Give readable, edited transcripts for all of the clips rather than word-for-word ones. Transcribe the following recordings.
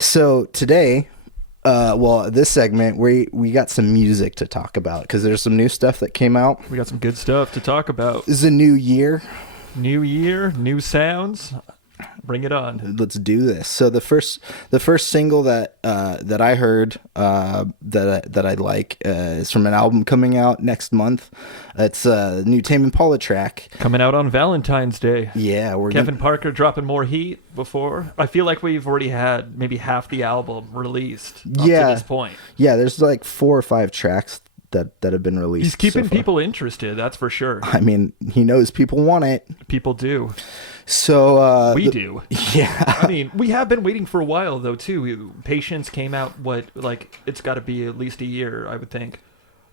So today, this segment we got some music to talk about because there's some new stuff that came out. We got some good stuff to talk about. This is a new year. New year, new sounds. Bring it on. Let's do this. So the first single that I heard that I like is from an album coming out next month. It's a new Tame Impala track Coming out on Valentine's Day. Yeah, Kevin Parker dropping more heat before. I feel like we've already had maybe half the album released up to this point. Yeah, there's like 4 or 5 tracks that have been released. He's keeping people interested, that's for sure. I mean, he knows people want it. People do. So we do. Yeah. I mean, we have been waiting for a while though too. Patience came out it's got to be at least a year, I would think.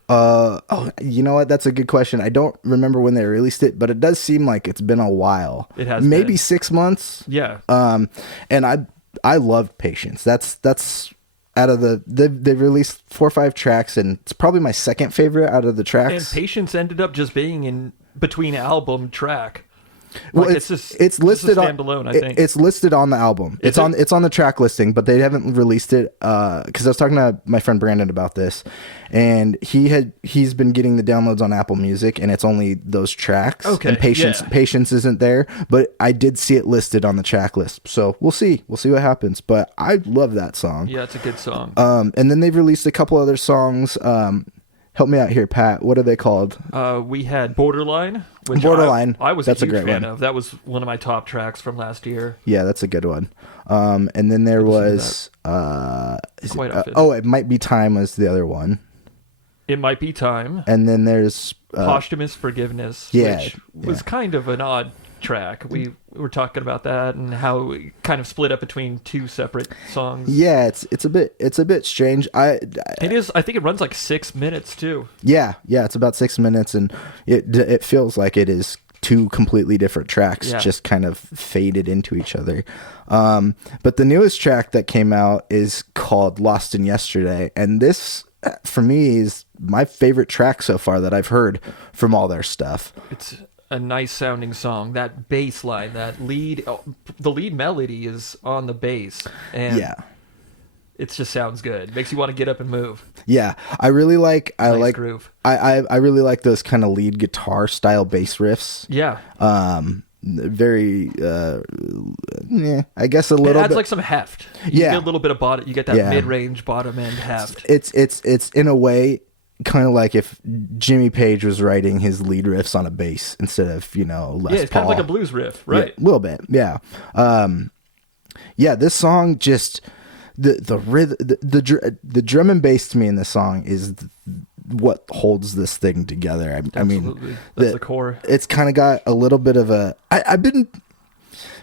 You know what? That's a good question. I don't remember when they released it, but it does seem like it's been a while. It has maybe been. 6 months. Yeah. And I love Patience. That's out of they've released 4 or 5 tracks, and it's probably my second favorite out of the tracks. And Patience ended up just being in between album track. Well, it's listed on standalone. I think it's listed on the album. It's on the track listing, but they haven't released it. Because I was talking to my friend Brandon about this, and he's been getting the downloads on Apple Music, and it's only those tracks. Okay, and Patience isn't there, but I did see it listed on the track list. So we'll see what happens. But I love that song. Yeah, it's a good song. And then they've released a couple other songs. Help me out here, Pat. What are they called? We had Borderline. Which Borderline. I was that's a huge great fan one. of. That was one of my top tracks from last year. Yeah, that's a good one. And then there was It Might Be Time was the other one. It Might Be Time. And then there's Posthumous Forgiveness, which was kind of an odd track. We were talking about that and how it kind of split up between 2 separate songs. Yeah, it's a bit strange. It is. I think it runs like 6 minutes too. Yeah, it's about 6 minutes, and it feels like it is 2 completely different tracks, just kind of faded into each other. But the newest track that came out is called Lost in Yesterday, and this, for me, is my favorite track so far that I've heard from all their stuff. It's a nice sounding song. That bass line, the lead melody is on the bass, and it just sounds good. Makes you want to get up and move. Yeah, I really like. Groove. I really like those kind of lead guitar style bass riffs. Yeah. Very. I guess a little. It adds bit, like some heft. You get a little bit of bottom. You get that mid-range bottom end heft. It's in a way kind of like if Jimmy Page was writing his lead riffs on a bass instead of Les Paul. Yeah, it's kind of like a blues riff, right? Yeah, a little bit, yeah. This song just the rhythm, the drum and bass to me in this song is what holds this thing together. I mean, that's the core. It's kind of got a little bit of a. I've been.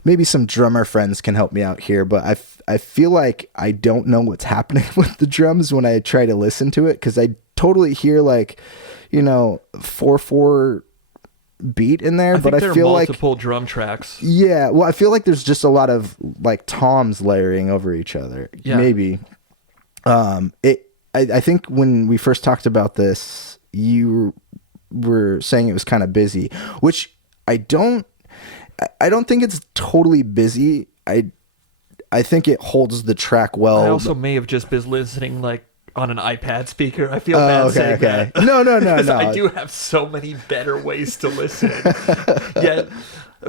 Maybe some drummer friends can help me out here, but I feel like I don't know what's happening with the drums when I try to listen to it, because I totally hear 4/4 beat in there, but I feel like multiple drum tracks. Yeah, well, I feel like there's just a lot of toms layering over each other. Yeah. Maybe. I think when we first talked about this, you were saying it was kind of busy, which I don't think it's totally busy. I think it holds the track well. I also may have just been listening on an iPad speaker. I feel bad saying that. No. I do have so many better ways to listen. Yet,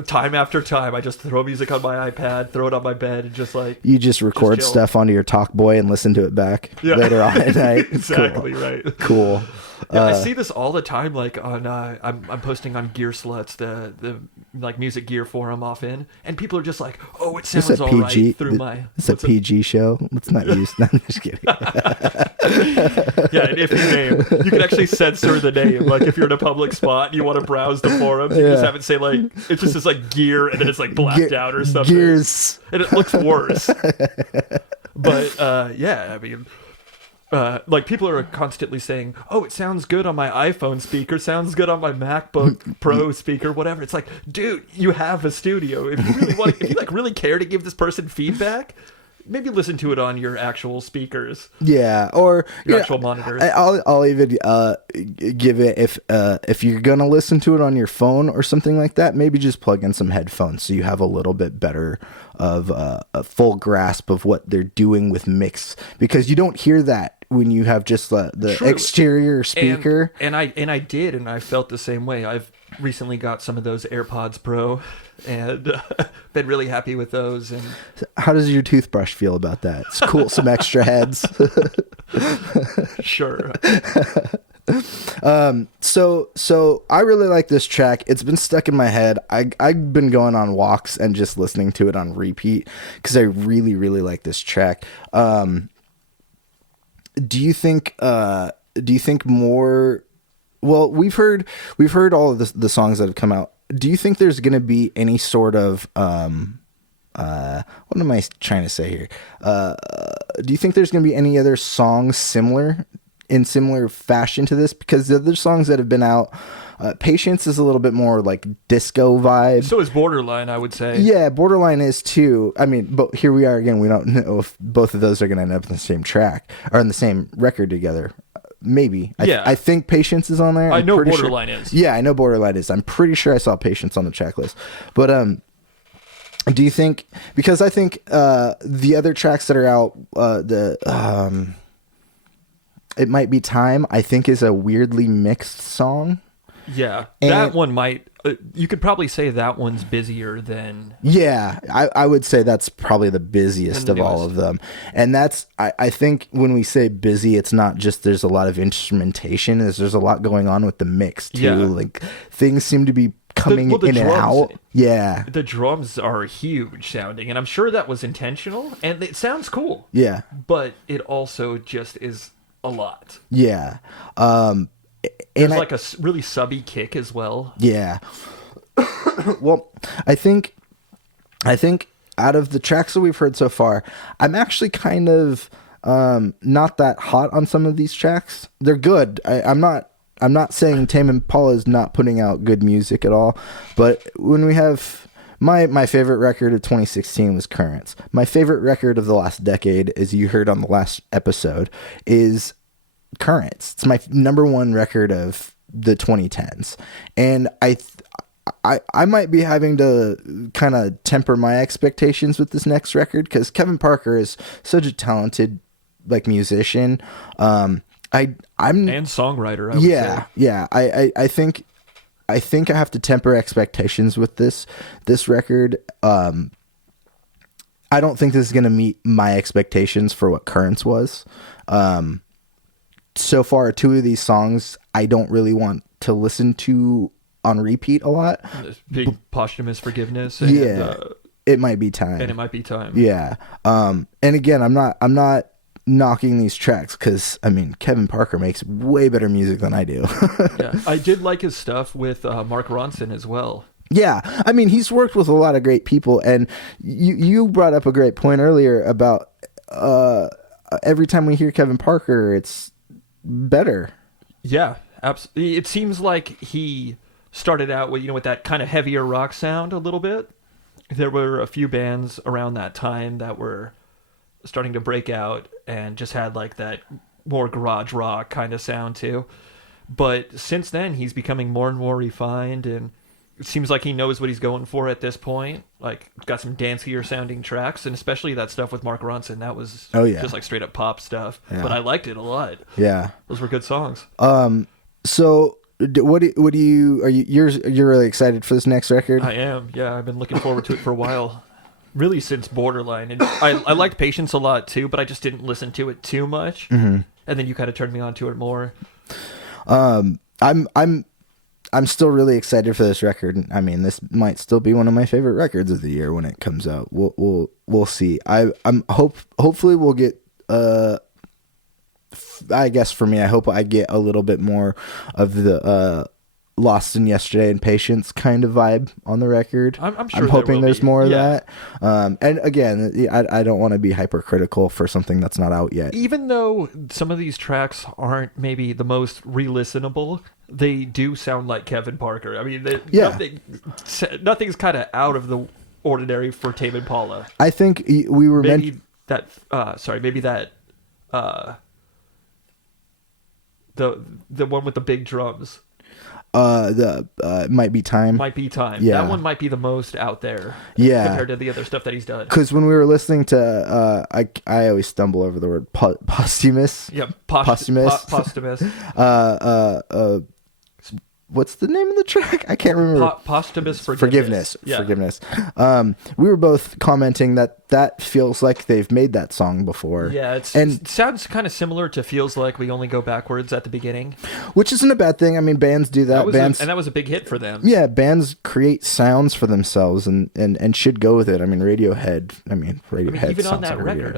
time after time, I just throw music on my iPad, throw it on my bed, and just you just record stuff onto your Talkboy and listen to it back later on at night. Exactly, cool. Right. Cool. Yeah, I see this all the time. On I'm posting on Gear Sluts, the music gear forum often, and people are just like, "Oh, it sounds all right through my." It's a PG show. Let's not use. No, I'm just kidding. Yeah, and if you name, you can actually censor the name. If you're in a public spot and you want to browse the forums, you just have it say it just says gear, and then it's blacked out or something. Gears, and it looks worse. But I mean. People are constantly saying, "Oh, it sounds good on my iPhone speaker, sounds good on my MacBook Pro speaker, whatever." It's like, dude, you have a studio. If you really want, if you really care to give this person feedback, maybe listen to it on your actual speakers. Yeah, or your actual monitors. I'll even give it, if you're gonna listen to it on your phone or something like that, maybe just plug in some headphones so you have a little bit better of a full grasp of what they're doing with mix, because you don't hear that when you have just the exterior speaker. And I felt the same way. I've recently got some of those AirPods Pro and been really happy with those. And how does your toothbrush feel about that? It's cool. Some extra heads. Sure. So I really like this track. It's been stuck in my head. I've been going on walks and just listening to it on repeat because I really, really like this track. Do you think more? Well, we've heard all of the songs that have come out. Do you think there's going to be any sort of what am I trying to say here? Do you think there's going to be any other songs in similar fashion to this? Because the other songs that have been out, Patience is a little bit more like disco vibe. So is Borderline, I would say. Yeah, Borderline is too. I mean, but here we are again. We don't know if both of those are going to end up in the same track or in the same record together. Maybe. I think Patience is on there. I know Borderline is. Yeah, I know Borderline is. I'm pretty sure I saw Patience on the track list. But do you think, because I think the other tracks that are out, It Might Be Time, I think is a weirdly mixed song. Yeah, that one might. You could probably say that one's busier than. Yeah, I would say that's probably the busiest of all of them. And that's, I think when we say busy, it's not just there's a lot of instrumentation, there's a lot going on with the mix too. Yeah. Like things seem to be coming in and out. Yeah. The drums are huge sounding, and I'm sure that was intentional, and it sounds cool. Yeah. But it also just is a lot. Yeah. There's like a really subby kick as well. Yeah. Well, I think out of the tracks that we've heard so far, I'm actually kind of not that hot on some of these tracks. They're good. I'm not saying Tame Impala is not putting out good music at all, but when we have my favorite record of 2016 was Currents. My favorite record of the last decade, as you heard on the last episode, is Currents. It's my number one record of the 2010s, and I might be having to kind of temper my expectations with this next record because Kevin Parker is such a talented musician. I'm and songwriter. I would say. Yeah. I think I have to temper expectations with this record. I don't think this is going to meet my expectations for what Currents was. So far, two of these songs I don't really want to listen to on repeat a lot. Big Posthumous Forgiveness. And, It Might Be Time. And It Might Be Time. Yeah. And again, I'm not knocking these tracks because I mean Kevin Parker makes way better music than I do. Yeah, I did like his stuff with Mark Ronson as well. Yeah, I mean he's worked with a lot of great people, and you brought up a great point earlier about every time we hear Kevin Parker, it's better. Yeah, absolutely. It seems like he started out with that kind of heavier rock sound a little bit. There were a few bands around that time that were starting to break out and just had like that more garage rock kind of sound too. But since then, he's becoming more and more refined, and it seems like he knows what he's going for at this point. Like, got some dancier sounding tracks, and especially that stuff with Mark Ronson. That was just like straight up pop stuff. Yeah. But I liked it a lot. Yeah, those were good songs. So you're really excited for this next record? I am. Yeah, I've been looking forward to it for a while. Really since Borderline. And I liked Patience a lot too, but I just didn't listen to it too much. Mm-hmm. And then you kind of turned me on to it more. I'm still really excited for this record. I mean, this might still be one of my favorite records of the year when it comes out. We'll see. Hopefully we'll get I guess for me, I hope I get a little bit more of the Lost in Yesterday and Patience kind of vibe on the record. I'm sure hoping there's more of that. And again, I don't want to be hypercritical for something that's not out yet. Even though some of these tracks aren't maybe the most re-listenable, they do sound like Kevin Parker. I mean, nothing's kind of out of the ordinary for Tame Impala. I think we were maybe that the one with the big drums. Might Be Time. Might Be Time. Yeah. That one might be the most out there. Yeah. Compared to the other stuff that he's done. Because when we were listening to, I always stumble over the word posthumous. Yeah. Posthumous. Posthumous. What's the name of the track? I can't remember. Posthumous Forgiveness. Yeah. Forgiveness. We were both commenting that feels like they've made that song before. Yeah, it sounds kind of similar to Feels Like We Only Go Backwards at the beginning. Which isn't a bad thing. I mean, bands do that. And that was a big hit for them. Yeah, bands create sounds for themselves and should go with it. I mean, Radiohead even on that like record,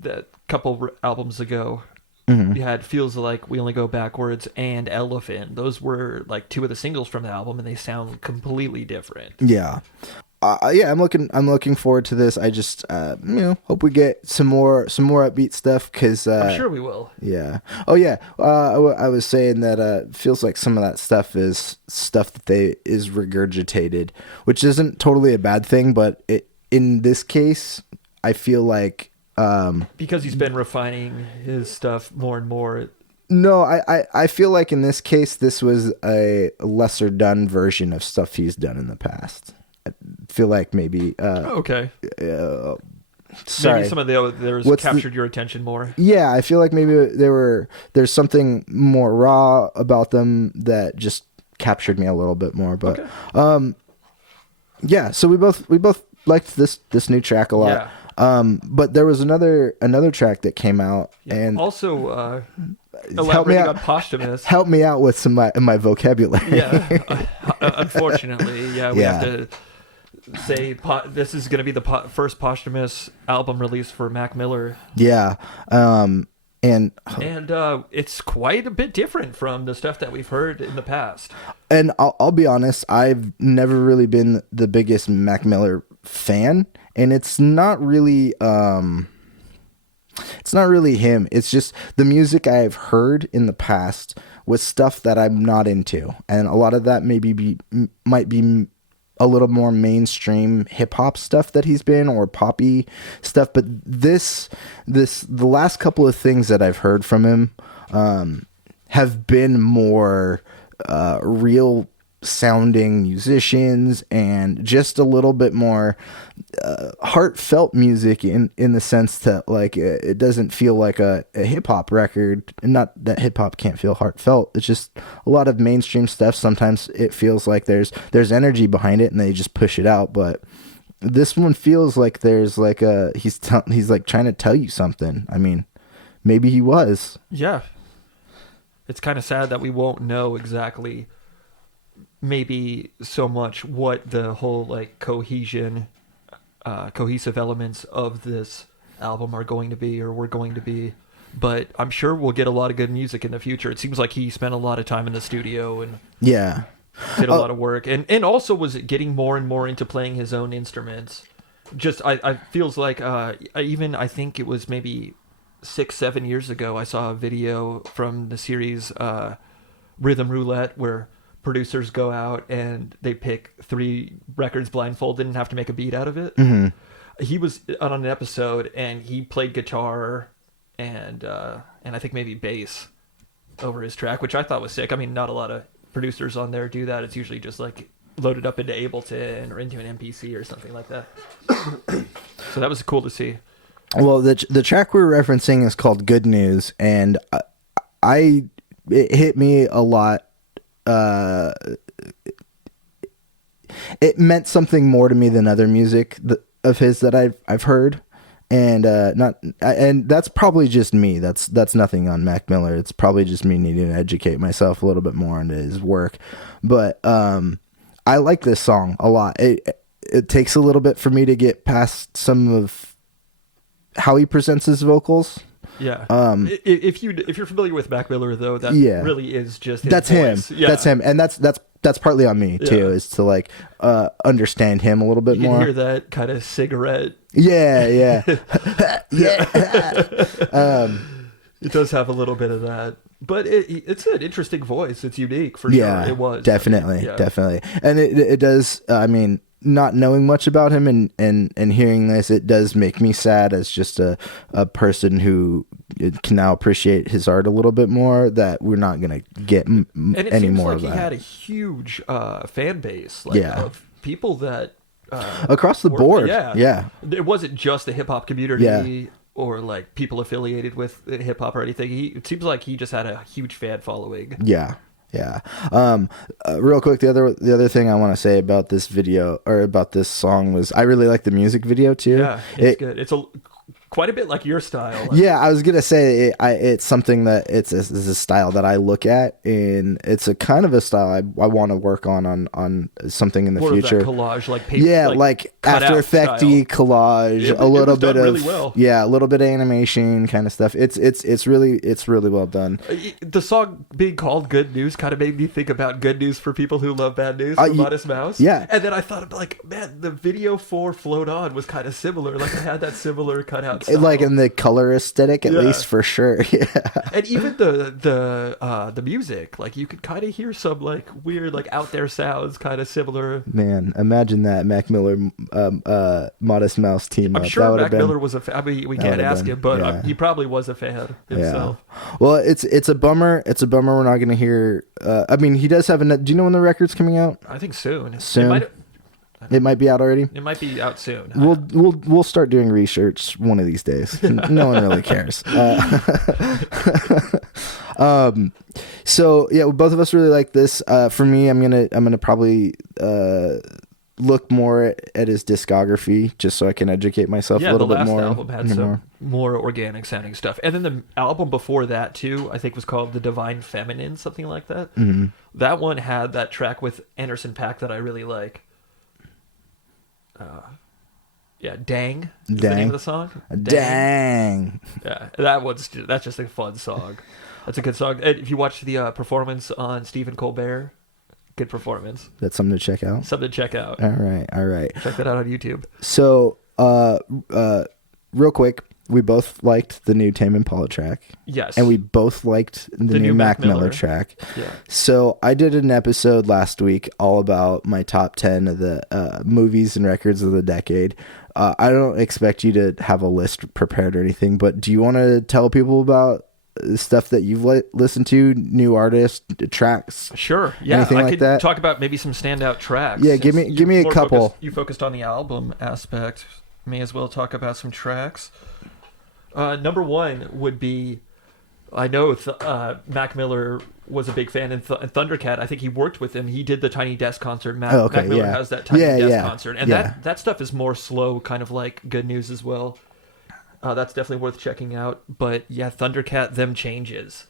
that couple albums ago, Mm-hmm. you had Feels Like We Only Go Backwards and Elephant. Those were like two of the singles from the album, and they sound completely different. Yeah. I'm looking forward to this. I just hope we get some more upbeat stuff, because I'm sure we will. Yeah. Oh yeah. I was saying that it feels like some of that stuff is stuff that is regurgitated, which isn't totally a bad thing, but in this case, I feel like because he's been refining his stuff more and more. No, I feel like in this case, this was a lesser done version of stuff he's done in the past. I feel like maybe. Okay. Sorry. Maybe some of the others captured your attention more. Yeah, I feel like maybe there's something more raw about them that just captured me a little bit more. But yeah. So we both liked this new track a lot. Yeah. But there was another track that came out, and also elaborating on posthumous. Help me out with some of my vocabulary. Yeah, unfortunately, we have to say this is going to be the first posthumous album release for Mac Miller. Yeah, and it's quite a bit different from the stuff that we've heard in the past. And I'll be honest, I've never really been the biggest Mac Miller fan. And it's not really him. It's just the music I've heard in the past was stuff that I'm not into. And a lot of that might be a little more mainstream hip hop stuff that he's been, or poppy stuff. But the last couple of things that I've heard from him have been more real sounding musicians, and just a little bit more heartfelt music in the sense that, like, it doesn't feel like a hip hop record. Not that hip hop can't feel heartfelt. It's just a lot of mainstream stuff. Sometimes it feels like there's energy behind it and they just push it out. But this one feels like there's like he's like trying to tell you something. I mean, maybe he was. Yeah. It's kind of sad that we won't know exactly maybe so much what the whole like cohesive elements of this album are going to be, or were going to be, but I'm sure we'll get a lot of good music in the future. It seems like he spent a lot of time in the studio and did a lot of work, and also was getting more and more into playing his own instruments. Just I feels like I think it was maybe 6-7 years ago I saw a video from the series Rhythm Roulette, where producers go out and they pick 3 records blindfolded and have to make a beat out of it. Mm-hmm. He was on an episode and he played guitar and I think maybe bass over his track, which I thought was sick. I mean, not a lot of producers on there do that. It's usually just like loaded up into Ableton or into an MPC or something like that. So that was cool to see. Well, the track we're referencing is called Good News, and it hit me a lot. It meant something more to me than other music of his that I've heard, and that's probably just me. That's nothing on Mac Miller. It's probably just me needing to educate myself a little bit more into his work. But I like this song a lot. It takes a little bit for me to get past some of how he presents his vocals. Yeah. If you're familiar with Mac Miller, though, that really is just his voice. Him. Yeah. That's him, and that's partly on me too, is to like understand him a little bit more. You hear that kind of cigarette. Yeah. It does have a little bit of that, but it's an interesting voice. It's unique for sure. It was definitely, and it does. I mean, not knowing much about him and hearing this, it does make me sad as just a person who can now appreciate his art a little bit more, that we're not going to get any more of that. He had a huge fan base, like, of people that across the board. Yeah. It wasn't just the hip hop community or like people affiliated with hip hop or anything. It seems like he just had a huge fan following. Yeah. Real quick, the other thing I want to say about this video or about this song was I really like the music video too. Yeah, it's good. It's quite a bit like your style. Yeah, I was gonna say it's something that it's a style that I look at, and it's a kind of a style I want to work on something in the future. Of that collage, like paper, like After Effects-y collage, a little bit of really a little bit of animation kind of stuff. It's really well done. The song being called "Good News" kind of made me think about "Good News for People Who Love Bad News" from Modest Mouse. Yeah, and then I thought, like, man, the video for "Float On" was kind of similar. Like, it had that similar cutout style. Like in the color aesthetic, at least, for sure. Yeah, and even the music, like you could kind of hear some like weird, like out there sounds, kind of similar. Man, imagine that Mac Miller, Modest Mouse team up. I'm sure Mac Miller was a fan. I mean, we can't ask him, but he probably was a fan himself. Yeah. Well, it's a bummer. It's a bummer we're not going to hear. I mean, he does have a. Do you know when the record's coming out? I think soon. It might be out already. It might be out soon. We'll start doing research one of these days. No one really cares. So yeah, both of us really like this. For me, I'm gonna probably look more at his discography just so I can educate myself a little bit more. Yeah, the last album had some more organic sounding stuff, and then the album before that too, I think, was called The Divine Feminine, something like that. Mm-hmm. That one had that track with Anderson .Paak that I really like. Dang is the name of the song. Dang. Yeah, that's just a fun song. That's a good song. And if you watch the performance on Stephen Colbert, good performance. That's something to check out. All right. Check that out on YouTube. So, real quick, we both liked the new Tame Impala track. Yes. And we both liked the new Mac Miller track. Yeah. So I did an episode last week all about my top 10 of the movies and records of the decade. I don't expect you to have a list prepared or anything, but do you want to tell people about stuff that you've listened to, new artists, tracks? Sure. Yeah. Anything like that? Talk about maybe some standout tracks. Yeah. Give me a couple. You focused on the album aspect. May as well talk about some tracks. Number one would be, I know Mac Miller was a big fan, and Thundercat, I think he worked with him. He did the Tiny Desk concert. Mac Miller has that Tiny Desk concert. And that stuff is more slow, kind of like Good News as well. That's definitely worth checking out. But yeah, Thundercat, Them Changes.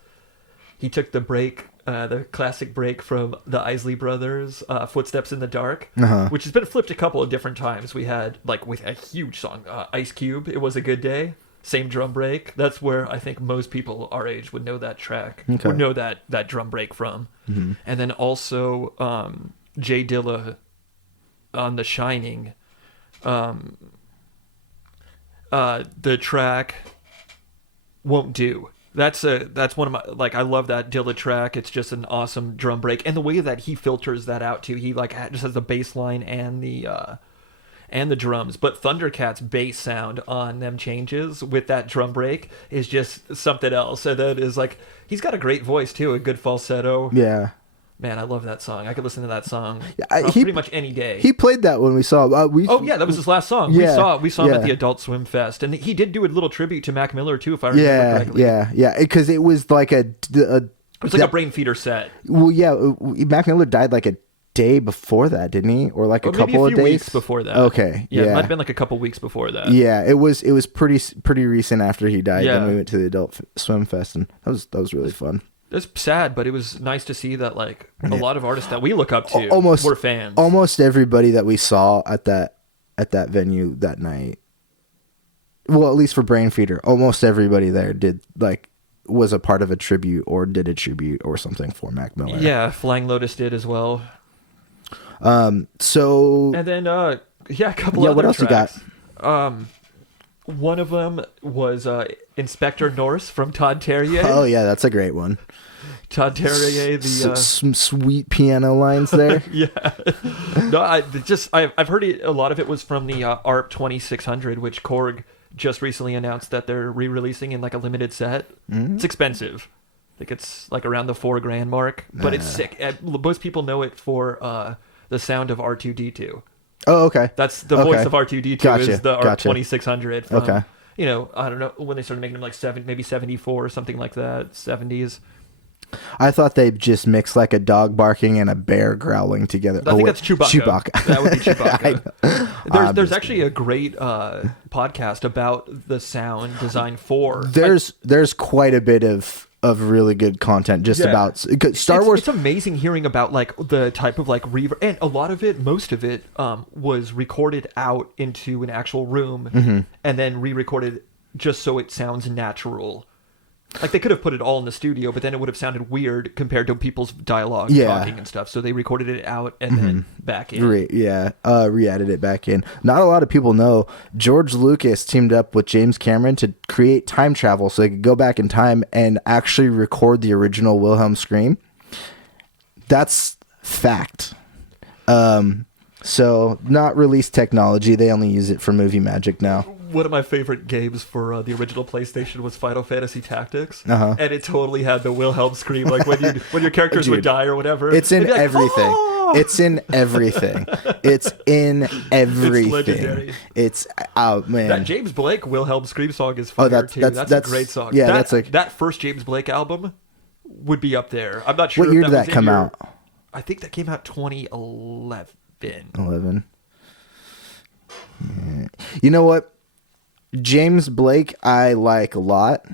He took the break, the classic break from the Isley Brothers, Footsteps in the Dark, which has been flipped a couple of different times. We had, like, with a huge song, Ice Cube, It Was a Good Day. Same drum break. That's where I think most people our age would know that track, would know that drum break from. Mm-hmm. And then also Jay Dilla on The Shining. The track Won't Do. That's one of my, like, I love that Dilla track. It's just an awesome drum break, and the way that he filters that out too. He like just has the bass line and the drums, but Thundercat's bass sound on Them Changes with that drum break is just something else. And then is like, he's got a great voice too, a good falsetto. Yeah. Man, I love that song. I could listen to that song pretty much any day. He played that when we saw. That was his last song. Yeah, we saw him at the Adult Swim Fest, and he did do a little tribute to Mac Miller too, if I remember correctly. Yeah, because it was like a brain feeder set. Well, yeah, Mac Miller died like a day before that, didn't he? Or like a couple of days weeks before that. Okay, yeah, it might have been like a couple weeks before that. Yeah, it was pretty recent after he died. Then we went to the Adult Swim Fest, and that was really fun. It's sad, but it was nice to see that, like, a lot of artists that we look up to were fans. Almost everybody that we saw at that venue that night, well, at least for Brain Feeder, almost everybody there was a part of a tribute or did a tribute or something for Mac Miller. Yeah, Flying Lotus did as well. So and then a couple other what else tracks. You got? One of them was Inspector Norse from Todd Terje. Oh yeah, that's a great one. Todd Terje, some sweet piano lines there. Yeah. No, I've heard a lot of it was from the ARP 2600, which Korg just recently announced that they're re-releasing in like a limited set. It's expensive. I think it's like around the $4,000 mark, but it's sick. Most people know it for the sound of R2D2. Oh, okay. That's the voice of R2D2 Gotcha. is the ARP 2600 from, Okay. I don't know, when they started making them like maybe 74 or something like that, 70s. I thought they just mixed like a dog barking and a bear growling together. I think that's Chewbacca. That would be Chewbacca. There's actually a great podcast about the sound design for. There's quite a bit of really good content just about Star Wars. It's amazing hearing about like the type of like reverb, and a lot of it, most of it, was recorded out into an actual room and then re-recorded just so it sounds natural. Like they could have put it all in the studio, but then it would have sounded weird compared to people's dialogue talking and stuff. So they recorded it out and then back in. Re-added it back in. Not a lot of people know George Lucas teamed up with James Cameron to create time travel so they could go back in time and actually record the original Wilhelm scream. That's fact. So not released technology. They only use it for movie magic now. One of my favorite games for the original PlayStation was Final Fantasy Tactics, and it totally had the Wilhelm scream, like when your characters would die or whatever. It's in everything. Oh! It's in everything. It's in everything. It's legendary. It's man. That James Blake Wilhelm scream song is fire too. That's a great song. Yeah, that first James Blake album would be up there. I'm not sure. What year did that come out? I think that came out 2011. 11. Yeah. You know what? James Blake I like a lot,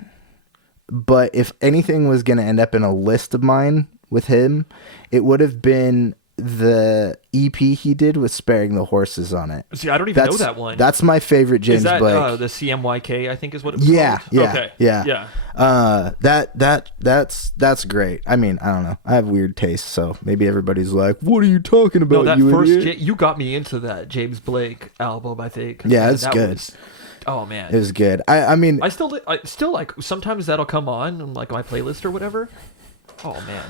but if anything was going to end up in a list of mine with him, it would have been the EP he did with Sparing the Horses on it. See, I don't even know that one. That's my favorite James Blake. The CMYK, I think is what it was called? Yeah. That's great. I mean, I don't know. I have weird tastes, so maybe everybody's like, "What are you talking about?" No, that you first idiot? you got me into that James Blake album, I think. Yeah, it's good. Oh man, it was good. I mean, I still like sometimes that'll come on like my playlist or whatever. Oh man,